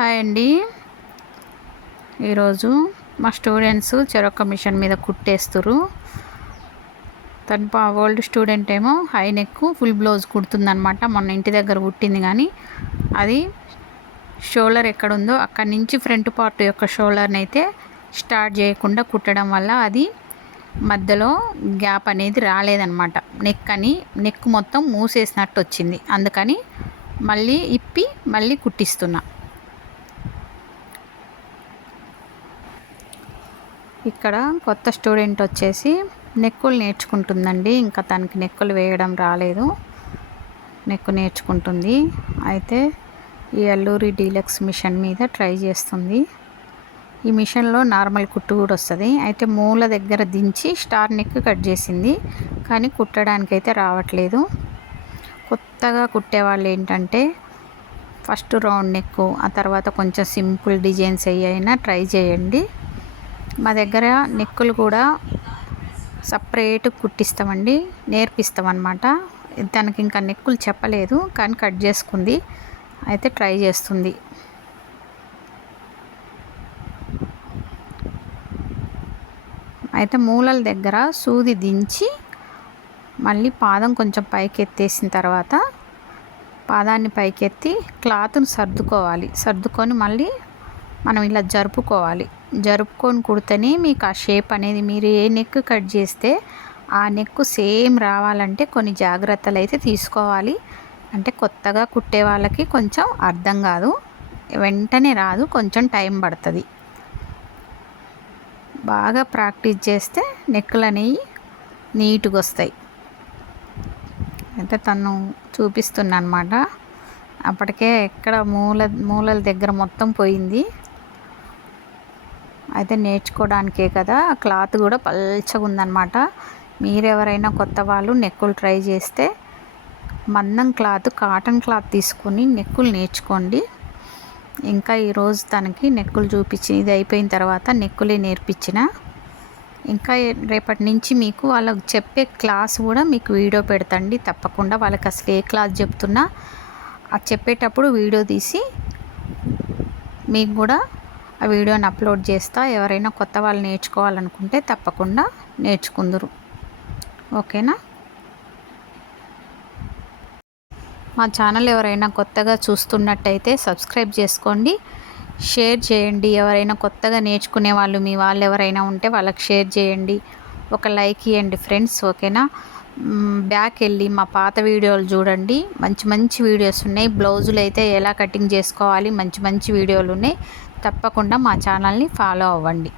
Hi అండి. ఈరోజు మా స్టూడెంట్స్ చెరొక్క మిషన్ మీద కుట్టేస్తురు. ఓల్డ్ స్టూడెంట్ ఏమో హై నెక్ ఫుల్ బ్లౌజ్ కుడుతుందనమాట. మొన్న ఇంటి దగ్గర కుట్టింది, కానీ అది షోల్డర్ ఎక్కడుందో అక్కడి నుంచి ఫ్రంట్ పార్ట్ యొక్క షోల్డర్ని అయితే స్టార్ట్ చేయకుండా కుట్టడం వల్ల అది మధ్యలో గ్యాప్ అనేది రాలేదన్నమాట. నెక్ మొత్తం మూసేసినట్టు వచ్చింది. అందుకని మళ్ళీ ఇప్పి మళ్ళీ కుట్టిస్తున్నా. ఇక్కడ కొత్త స్టూడెంట్ వచ్చేసి నెక్కులు నేర్చుకుంటుందండి. ఇంకా తనకి నెక్కులు వేయడం రాలేదు, నెక్కు నేర్చుకుంటుంది. అయితే ఈ అల్లూరి డీలక్స్ మిషన్ మీద ట్రై చేస్తుంది. ఈ మిషన్లో నార్మల్ కుట్టు కూడా వస్తుంది. అయితే మూల దగ్గర దించి స్టార్ నెక్ కట్ చేసింది, కానీ కుట్టడానికి అయితే రావట్లేదు. కొత్తగా కుట్టేవాళ్ళు ఏంటంటే ఫస్ట్ రౌండ్ నెక్, ఆ తర్వాత కొంచెం సింపుల్ డిజైన్స్ అయినా ట్రై చేయండి. మా దగ్గర నెక్కులు కూడా సపరేట్ కుట్టిస్తామండి, నేర్పిస్తామన్నమాట. తనకి ఇంకా నెక్కులు చెప్పలేదు, కానీ కట్ చేసుకుంది. అయితే ట్రై చేస్తుంది. అయితే మూలల దగ్గర సూది దించి మళ్ళీ పాదం కొంచెం పైకి ఎత్తేసిన తర్వాత పాదాన్ని పైకెత్తి క్లాత్ను సర్దుకొని మళ్ళీ మనం ఇలా జరుపుకొని కుడితేనే మీకు ఆ షేప్ అనేది, మీరు ఏ నెక్ కట్ చేస్తే ఆ నెక్ సేమ్ రావాలంటే కొన్ని జాగ్రత్తలు అయితే తీసుకోవాలి. అంటే కొత్తగా కుట్టే వాళ్ళకి కొంచెం అర్థం కాదు, వెంటనే రాదు, కొంచెం టైం పడుతుంది. బాగా ప్రాక్టీస్ చేస్తే నెక్కులు అనేవి నీట్గా వస్తాయి. అయితే తను చూపిస్తున్నా అనమాట. అప్పటికే ఎక్కడ మూలల దగ్గర మొత్తం పోయింది. అయితే నేర్చుకోవడానికే కదా, క్లాత్ కూడా పల్చగా ఉందన్నమాట. మీరెవరైనా కొత్త వాళ్ళు నెక్కులు ట్రై చేస్తే మందం క్లాత్, కాటన్ క్లాత్ తీసుకొని నెక్కులు నేర్చుకోండి. ఇంకా ఈరోజు తనకి నెక్కులు చూపించి ఇది అయిపోయిన తర్వాత నెక్కులే నేర్పించిన. ఇంకా రేపటి నుంచి మీకు వాళ్ళకి చెప్పే క్లాస్ కూడా మీకు వీడియో పెడతండి. తప్పకుండా వాళ్ళకి అసలు ఏ క్లాస్ చెప్తున్నా అది చెప్పేటప్పుడు వీడియో తీసి మీకు కూడా ఆ వీడియోని అప్లోడ్ చేస్తా. ఎవరైనా కొత్త వాళ్ళు నేర్చుకోవాలనుకుంటే తప్పకుండా నేర్చుకుందురు. ఓకేనా? మా ఛానల్ ఎవరైనా కొత్తగా చూస్తున్నట్టయితే సబ్స్క్రైబ్ చేసుకోండి, షేర్ చేయండి. ఎవరైనా కొత్తగా నేర్చుకునే వాళ్ళు మీ వాళ్ళు ఎవరైనా ఉంటే వాళ్ళకి షేర్ చేయండి, ఒక లైక్ ఇవ్వండి ఫ్రెండ్స్. ఓకేనా? బ్యాక్ వెళ్ళి మా పాత వీడియోలు చూడండి, మంచి మంచి వీడియోస్ ఉన్నాయి. బ్లౌజులు అయితే ఎలా కటింగ్ చేసుకోవాలి, మంచి మంచి వీడియోలు ఉన్నాయి. తప్పకుండా మా ఛానల్ని ఫాలో అవ్వండి.